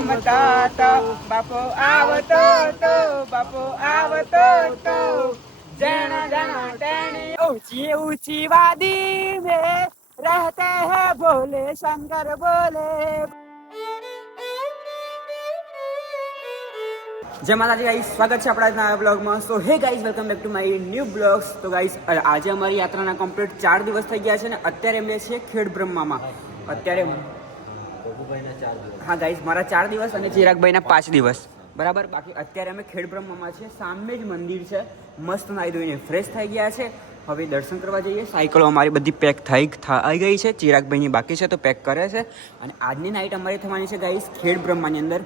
રમતા બાપો આવતો તો, બાપો આવતો તો. ઊંચી ઊંચી વાદી મે રહેતે હે ભોલે, શંકર બોલે. જય માતાજી ગાઈસ સ્વાગત છે આપણા નવા બ્લોગમાં. So hey guys welcome back to my new blogs તો ગાઈસ આજે અમારી યાત્રાના કમ્પ્લીટ ચાર દિવસ થઈ ગયા છે ને અત્યારે અમે છીએ ખેડ બ્રહ્મામાં અત્યારે હા ગાઈઝ મારા ચાર દિવસ અને ચિરાગભાઈના પાંચ દિવસ. બરાબર? બાકી અત્યારે અમે ખેડ બ્રહ્મામાં છીએ. સામે જ મંદિર છે. મસ્ત નાહી ધોઈને ફ્રેશ થઈ ગયા છે. હવે દર્શન કરવા જઈએ. સાયકલો અમારી બધી પેક થઈ થઈ ગઈ છે. ચિરાગભાઈની બાકી છે તો પેક કરે છે. અને આજની નાઇટ અમારી થવાની છે ગાઈઝ ખેડ બ્રહ્માની અંદર.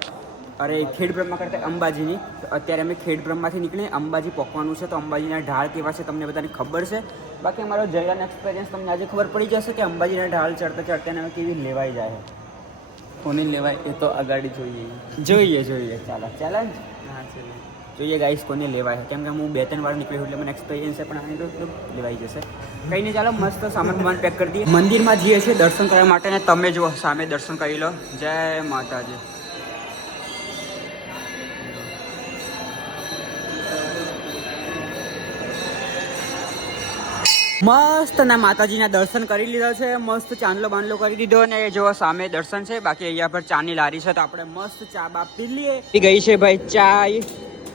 અરે, ખેડ બ્રહ્મા કરતા અંબાજીની. તો અત્યારે અમે ખેડ બ્રહ્માથી નીકળીને અંબાજી પહોંચવાનું છે તો અંબાજીના ઢાળ કેવા છે તમને બધાને ખબર છે. બાકી અમારો જયરાન એક્સપિરિયન્સ તમને આજે ખબર પડી જશે કે અંબાજીના ઢાળ ચડતા ચડતા અમે કેવી લેવાઈ જાય. કોને લેવાય એ તો આગાડી જોઈએ. જોઈએ જોઈએ. ચાલો ચેલેન્જ જોઈએ ગાઈસ કોને લેવાય. કેમ કે હું બે ત્રણ વાર નીકળ્યું એટલે મને એક્સપિરિયન્સ પણ આની તો લેવાઈ જશે. કંઈ નહીં ચાલો મસ્ત સામાન બામાન પેક કરી દઈએ. મંદિરમાં જઈએ છીએ દર્શન કરવા માટે ને તમે જુઓ સામે દર્શન કરી લો. જય માતાજી. મસ્ત ના માતાજીના દર્શન કરી લીધા છે. મસ્ત ચાંદલો બાંદલો કરી દીધો અને જો સામે દર્શન છે. બાકી અહીંયા પર ચાની લારી છે તો આપણે મસ્ત ચા બા પી લઈએ. ગઈ છે ભાઈ ચાય.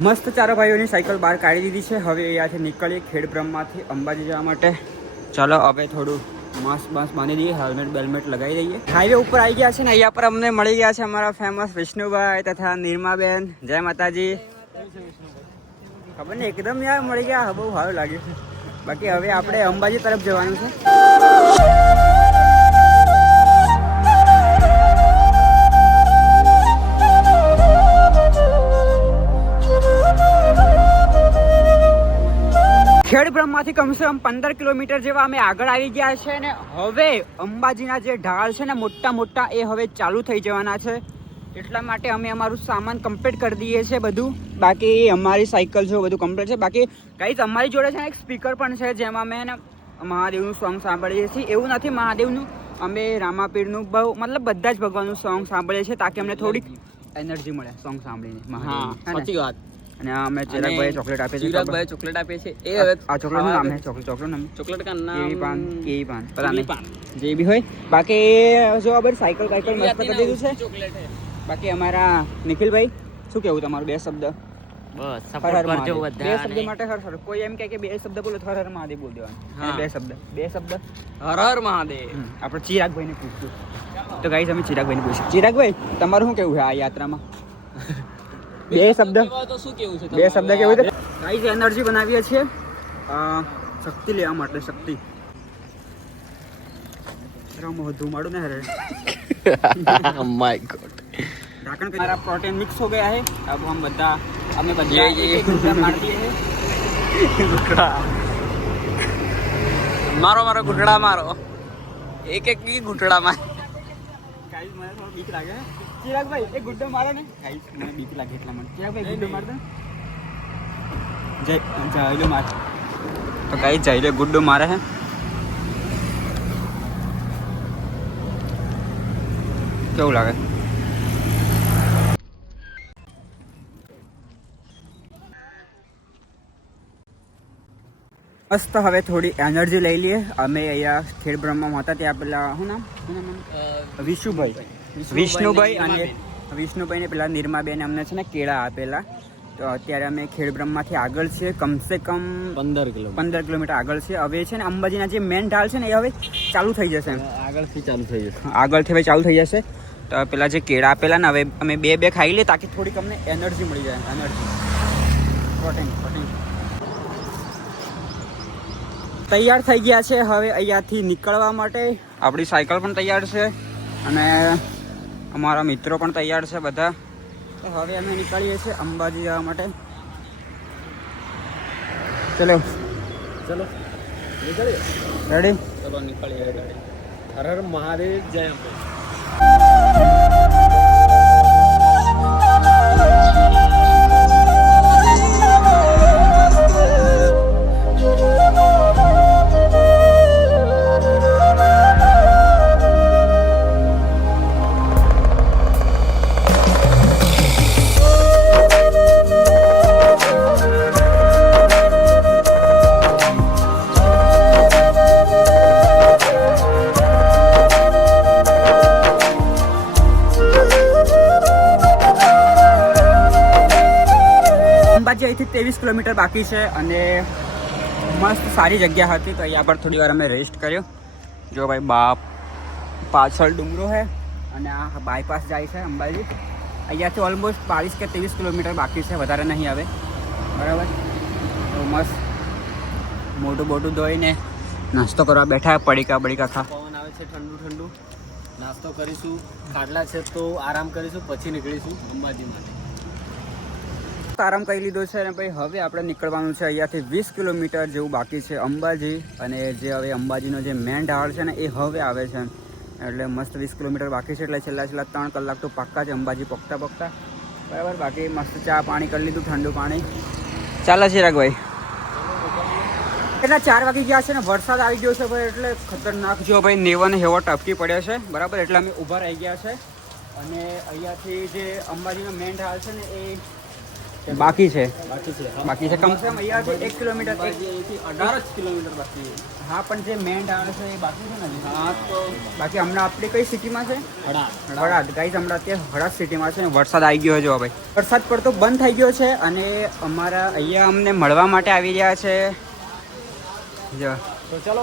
મસ્ત ચારો ભાઈઓની સાયકલ બહાર કાઢી દીધી છે. હવે અહીંયાથી નીકળીએ ખેડબ્રહ્માથી અંબાજી જવા માટે. ચાલો હવે થોડું માસ્ક બાસ્ક બાંધી દઈએ. હેલ્મેટ બેલ્મેટ લગાવી દઈએ. હાઈવે ઉપર આવી ગયા છે ને અહીંયા પર અમને મળી ગયા છે અમારા ફેમસ વિષ્ણુભાઈ તથા નિર્માબેન. જય માતાજી. ખબર ને એકદમ યાર મળી ગયા. બહુ સારું લાગ્યું. બાકી હવે આપણે અંબાજી તરફ જવાનું છે. ખેડબ્રહ્માથી કમસે કમ પંદર કિલોમીટર જેવા અમે આગળ આવી ગયા છે ને હવે અંબાજીના જે ઢાળ છે ને મોટા મોટા એ હવે ચાલુ થઈ જવાના છે. એટલા માટે અમે અમારું સામાન કમ્પ્લીટ કરી દઈએ છીએ બધું. બાકી અમારી સાયકલ છે બધું કમ્પ્લીટ છે. બાકી કઈ અમારી જોડે છે ને એક સ્પીકર પણ છે જેમાં ને મહાદેવનું સોંગ સાંભળીએ છીએ. એવું નથી મહાદેવનું અમે રામાપીરનું બહુ મતલબ બધા જ ભગવાનનું સોંગ સાંભળીએ છીએ તાકી અમને થોડીક એનર્જી મળે સોંગ સાંભળીને હા? સાચી વાત. અને અમે ચિરાગભાઈ ચોકલેટ આપે છે ચિરાગભાઈ ચોકલેટ આપે છે એ હવે આ ચોકલેટનું નામ છે ચોકલેટ ચોકલેટ નામ. ચોકલેટ કા નામ? કેવી પાન? કેવી પાન પાન? જે બી હોય. બાકી જો આ બધી સાયકલ સાયકલ મસ્ત કરી દીધું છે. ચોકલેટ છે બાકી અમારા નિખિલભાઈ શું કેવું તમારું બે શબ્દ? એનર્જી બનાવીએ છીએ. શક્તિ લેવા માટે શક્તિ. ધુમાડું ને હરે. માય પ્રોટીન મિક્સ હો ગયા હે. અબ હમ બધા हमें बचा ये मार दिए गुटड़ा मारो मारो गुटड़ा मारो एक एक की गुटड़ा मार गाइस મને થોડું બીક લાગે ચિરાગભાઈ એક ગુડ્ડો મારો ને ગાઈસ મને બીક લાગે એટલા માટે ચિરાગભાઈ ગુડ્ડો માર દે જય જયલો માર તો ગાઈસ જયલે ગુડ્ડો મારે હે કેવું લાગે મસ્ત હવે થોડી એનર્જી લઈ લઈએ. અમે અહીંયા ખેડ બ્રહ્મામાં હતા ત્યાં પેલા શું નામ? વિશુભાઈ વિષ્ણુભાઈ. અને વિષ્ણુભાઈ ને પેલા નિર્માબેન અમને છે ને કેળા આપેલા. તો અત્યારે અમે ખેડ બ્રહ્માથી આગળ છીએ. કમસે કમ પંદર કિલો પંદર કિલોમીટર આગળ છે હવે છે ને અંબાજીના જે મેન ઢાલ છે ને એ હવે ચાલુ થઈ જશે આગળથી ચાલુ થઈ જશે. આગળથી હવે ચાલુ થઈ જશે. તો પેલા જે કેળા આપેલા ને હવે અમે બે બે ખાઈ લઈએ તાકી થોડીક અમને એનર્જી મળી જાય. એનર્જી. પ્રોટીન પ્રોટીન તૈયાર થઈ ગયા છે હવે અહીંયાથી નીકળવા માટે. આપણી સાયકલ પણ તૈયાર છે અને અમારા મિત્રો પણ તૈયાર છે બધા. તો હવે અમે નીકળીએ છીએ અંબાજી જવા માટે. ચલો. ચલો. નીકળીએ? રેડી ચલો નીકળીએ હર હર મહાદેવ જય અંબે ત્રેવીસ કિલોમીટર બાકી છે અને મસ્ત સારી જગ્યા હતી, તો અહીંયા પર થોડી વાર અમે રેસ્ટ કર્યો. જો ભાઈ બાપ, પાછળ ડુંગરો છે અને આ બાયપાસ જાય છે અંબાજી. અહીંયાથી ઓલમોસ્ટ બાવીસ કે ત્રેવીસ કિલોમીટર બાકી છે, વધારે નહીં આવે. બરાબર? તો મસ્ત. મોટું બોટું ધોઈને નાસ્તો કરવા બેઠા પડીકા બડીકા ખા. પવન આવે છે ઠંડુ ઠંડુ. નાસ્તો કરીશું. ખાટલા છે તો આરામ કરીશું, પછી નીકળીશું અંબાજી માટે. આરામ કરી લીધો છે અને ભાઈ હવે આપણે નીકળવાનું છે અહીંયાથી વીસ કિલોમીટર જેવું બાકી છે અંબાજી અને જે હવે અંબાજીનો જે મેન ઢાળ છે ને એ હવે આવે છે. એટલે મસ્ત વીસ કિલોમીટર બાકી છે એટલે છેલ્લા છેલ્લા ત્રણ કલાક તો પાક્કા છે અંબાજી પકતા પકતા. બરાબર, બાકી મસ્ત ચા પાણી કરી લીધું, ઠંડુ પાણી. ચાલે છે રાગભાઈ એટલા ચાર વાગી ગયા છે ને? વરસાદ આવી ગયો છે ભાઈ એટલે ખતરનાક જો ભાઈ નેવન હેવો ટપકી પડ્યા છે. બરાબર, એટલે અમે ઊભા રહી ગયા છે. અને અહીંયાથી જે અંબાજીનો મેન ઢાળ છે ને એ બાકી છે. બાકી છે બાકી છે કમ સે કમ અહીંયાથી એક કિલોમીટર અઢાર જ કિલોમીટર બાકી છે. હા પણ જે મેન ટાવર છે એ બાકી છે ને હા તો બાકી હમણાં આપણી કઈ સિટીમાં છે? હળાદ હળાદ ગાઈઝ હમણાં અત્યારે હળાદ સિટીમાં છે ને વરસાદ આવી ગયો છે જો ભાઈ. વરસાદ પડતો બંધ થઈ ગયો છે અને અમારા અહીંયા અમને મળવા માટે આવી રહ્યા છે. જો. તો ચલો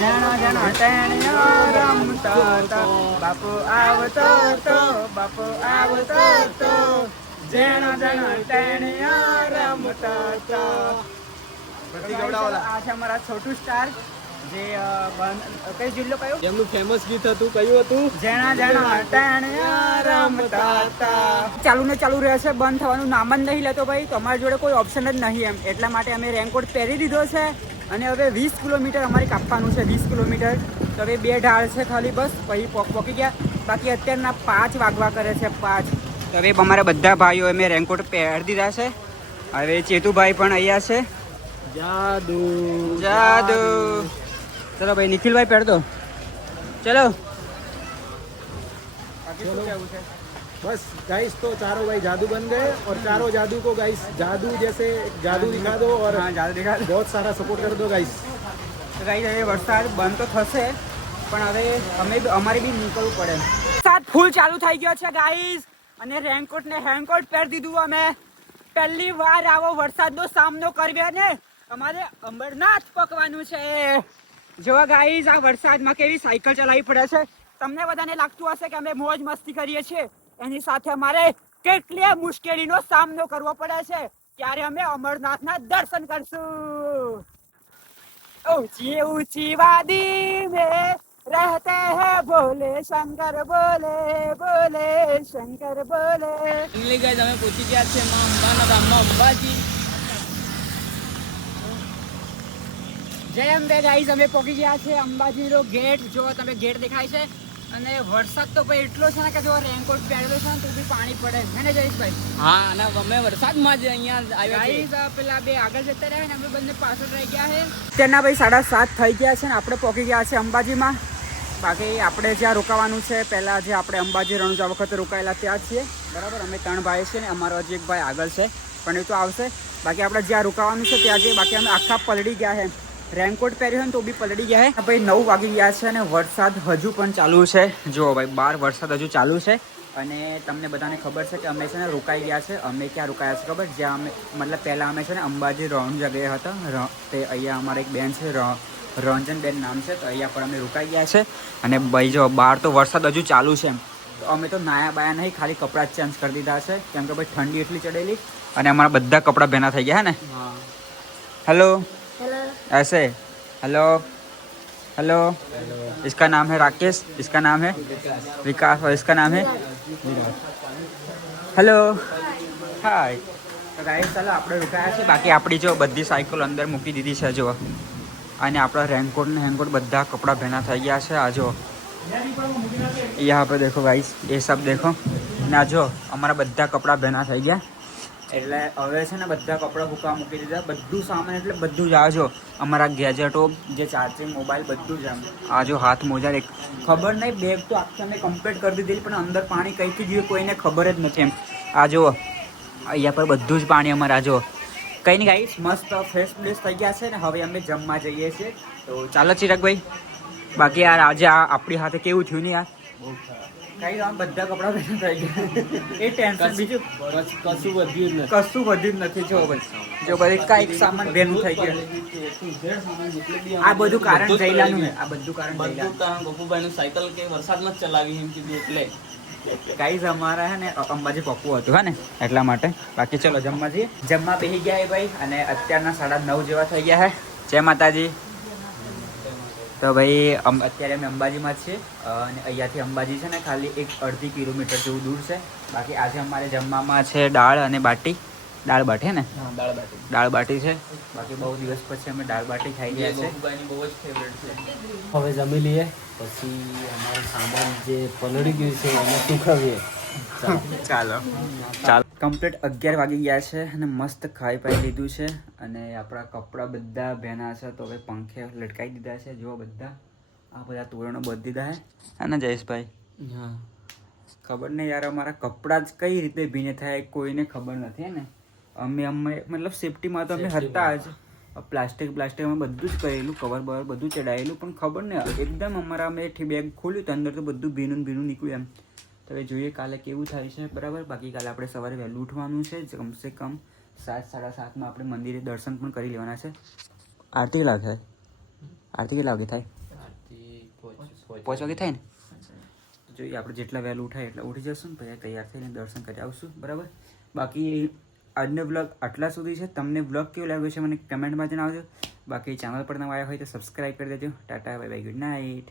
જાણો જાણો ટેણીઓ રમતો તો. બાપુ આવતો તો બાપુ આવતો તો. જાણો જાણો ટેણીઓ રમતો તો. આ છે અમારા છોટું સ્ટાર જે કઈ જિલ્લો કયો? એમનું ફેમસ ગીત હતું કયું હતું? જેણા જેણા ટેણીઓ રમતા હતા. ચાલુ ને ચાલુ રહેશે બંધ થવાનું નામ જ નહીં લેતો ભાઈ. તમારી જોડે કોઈ ઓપ્શન જ નહીં એમ. એટલા માટે અમે રેનકોટ પહેરી દીધો છે. અને હવે વીસ કિલોમીટર અમારે કાપવાનું છે વીસ કિલોમીટર. તો હવે બે ઢાળ છે ખાલી બસ પછી પોક પોકી ગયા. બાકી અત્યારના પાંચ વાગવા કરે છે પાંચ. તો હવે અમારા બધા ભાઈઓ અમે રેનકોટ પહેરી દીધા છે. હવે ચેતુભાઈ પણ અહીંયા છે. જાદુ. જાદુ. ચલો ભાઈ નિખિલભાઈ પહેર દો. ચલો. बस गाइस तो चारों भाई जादू बन गए और चारों जादू को गाइस जादू जैसे जादू दिखा दो और હા જાદુ દેખા દો. बहुत सारा सपोर्ट कर दो गाइस તો ગાઈસ હવે વરસાદ બંધ તો થશે પણ હવે અમે બી- અમારે બી નીકળવું પડે વરસાદ ફૂલ ચાલુ થઈ ગયો છે ગાઈસ અને રેનકોટ ને હેનકોટ પહેરી દીધું અમે પહેલી વાર આવો વરસાદનો સામનો કર્યો ને અમારે અમરનાથ પકવાનું છે જો ગાઈસ આ વરસાદમાં કેવી સાયકલ ચલાવવી પડે છે તમને બધાને લાગતું હશે કે અમે મોજ મસ્તી કરીએ છીએ એની સાથે અમારે કેટલી મુશ્કેલીનો સામનો કરવો પડે છે ત્યારે અમે અમરનાથના દર્શન કરશું ऊंची ऊंची वादी में रहते हैं भोले शंकर बोले बोले शंकर बोले ફાઇનલી ગાઈઝ અમે પહોંચી ગયા છે માં અંબાના ધામમાં અંબાજી જય અંબે ગાઈઝ અમે પહોંચી ગયા છે અંબાજીનો ગેટ જો તમે ગેટ દેખાય છે અને વરસાદ તો ભાઈ એટલો છે ને કે જો રેનકોટ પહેરેલો છે ને તો બી પાણી પડે. છે ને જયેશભાઈ? હા અને અમે વરસાદમાં જ અહીંયા આવ્યા પેલા બે આગળ જતા રહ્યા ને અમે બંને પાછળ રહી ગયા છે તેના ભાઈ સાડા સાત થઈ ગયા છે ને આપણે પહોંચી ગયા છે અંબાજીમાં. બાકી આપણે જ્યાં રોકાવાનું છે પહેલાં જે આપણે અંબાજી રણુજા વખતે રોકાયેલા ત્યાં જ છીએ. બરાબર? અમે ત્રણ ભાઈ છીએ ને અમારો હજી એક ભાઈ આગળ છે. પણ એ તો આવશે. બાકી આપણે જ્યાં રોકાવાનું છે ત્યાં જઈએ બાકી અમે આખા પલડી ગયા છે રેનકોટ પહેર્યો ને તો બી પલળી ગયા ભાઈ નવ વાગી ગયા છે અને વરસાદ હજુ પણ ચાલુ છે. જુઓ ભાઈ બાર વરસાદ હજુ ચાલુ છે. અને તમને બધાને ખબર છે કે અમે છે ને રોકાઈ ગયા છે. અમે ક્યાં રોકાયા છે ખબર? જ્યાં અમે મતલબ પહેલાં અમે છે ને અંબાજી રણ જગ્યાએ હતા. તે અહીંયા અમારા એક બેન છે રંજનબેન નામ છે. તો અહીંયા પર અમે રોકાઈ ગયા છે. અને ભાઈ જો બહાર તો વરસાદ હજુ ચાલુ છે એમ. તો અમે તો નાયા બાયા નહીં ખાલી કપડાં જ ચેન્જ કરી દીધા છે. કેમ કે ભાઈ ઠંડી એટલી ચડેલી. અને અમારા બધા કપડાં ભેના થઈ ગયા હે ને? हाँ हेलो ऐसे हेलो हेलो इसका नाम है राकेश इसका नाम है विकास और इसका नाम है હેલો હાય તો ગાઈસ ચાલો આપણે રોકાયા છે બાકી આપણી જો બધી સાયકલ અંદર મૂકી દીધી છે જો અને આપણા રેનકોટ ને હેનકોટ બધા કપડાં ભેના થઈ ગયા છે આ જો यहाँ पे देखो गाइस ये सब देखो ના જો અમારા બધા કપડાં ભેના થઈ ગયા એટલે હવે છે ને બધા કપડાં ભૂકા મૂકી દીધા. બધું સામાન એટલે બધું જ. આજો અમારા ગેજેટો જે ચાર્જિંગ મોબાઈલ બધું જ આમ આ જો હાથ મોજા એક ખબર નહીં બેગ તો આખી અમે કમ્પ્લીટ કરી દીધી પણ અંદર પાણી કઈથી ગયું કોઈને ખબર જ નથી એમ. આ જો, અહીંયા પર બધું જ પાણી અમારા જો. કંઈ નહીં ગાઈશ મસ્ત ફ્રેશ ફ્રેશ થઈ ગયા છે ને, હવે અમે જમવા જઈએ છીએ. તો ચાલો ચિરાગભાઈ, બાકી યાર આજે આ આપણી હાથે કેવું થયું ને યાર? કઈ આમ બધા કપડા ભેગા થઈ ગયા એ ટેન્શન બીજું? કશું વધ્યું જ કશું વધ્યું જ નથી જો ભાઈ. જો ભાઈ કાંઈક સામાન ભેનું થઈ ગયું. આ બધું કારણ જઈલાનું. આ બધું કારણ બધું કારણ ગોપુભાઈ નું સાયકલ કે વરસાદમાં જ ચલાવી એમ કીધું એટલે. ગાઈઝ અમારા હે ને અંબાજી પપ્પુ હતું હા ને એટલા માટે. બાકી ચલો જમવા જઈએ. જમવા બેસી ગયા ભાઈ અને અત્યારના સાડા નવ જેવા થઈ ગયા હે. જય માતાજી. તો ભાઈ અમ- અત્યારે અમે અંબાજીમાં છીએ અને અહીંયાથી અંબાજી છે ને ખાલી એક અડધી કિલોમીટર જેવું દૂર છે. બાકી આજે અમારે જમવામાં છે દાળ અને બાટી. દાળ બાટી હે ને? દાળ બાટી. દાળ બાટી છે. બાકી બહુ દિવસ પછી અમે દાળ બાટી ખાઈ ગયા છે. બહુ જ ફેવરેટ છે. હવે જમી લઈએ. પછી અમારો સામાન જે પલળી ગયું છે એને સુખવીએ. ચાલો. ચાલો. કમ્પ્લીટ અગિયાર વાગી ગયા છે અને મસ્ત ખાઈ પાઈ લીધું છે અને આપણા કપડાં બધા ભેના છે તો હવે પંખે લટકાવી દીધા છે. જો બધા. આ બધા તોરણો બધી દીધા છે. હા ને જયેશભાઈ? હા. ખબર નહીં યાર અમારા કપડાં જ કઈ રીતે ભીને થાય કોઈને ખબર નથી ને. અમે અમે મતલબ સેફટીમાં તો અમે હતા જ. પ્લાસ્ટિક પ્લાસ્ટિક અમે બધું જ કરેલું કવર બવર બધું ચડાવેલું પણ ખબર નહીં એકદમ અમારા અમે બેગ ખોલ્યું તો અંદર તો બધું ભીનું ભીનું નીકળ્યું એમ. હવે જોઈએ કાલે કેવું થાય છે. બરાબર? બાકી કાલે આપણે સવારે વહેલું ઉઠવાનું છે. કમસે કમ સાત, સાડા સાતમાં આપણે મંદિરે દર્શન પણ કરી લેવાના છે. આરતી કેટલા વાગે થાય? આરતી કેટલા વાગે થાય? પોચ વાગે થાય ને? જોઈએ આપણે જેટલા વહેલું ઉઠાય એટલા ઉઠી જશું પછી તૈયાર થઈને દર્શન કરી આવશું. બરાબર? બાકી આજનો બ્લોગ આટલા સુધી છે. તમને બ્લોગ કેવો લાગ્યો છે મને કમેન્ટમાં જણાવજો. બાકી ચેનલ પર નવા આવ્યા હોય તો સબસ્ક્રાઈબ કરી દેજો. Tata bye bye good night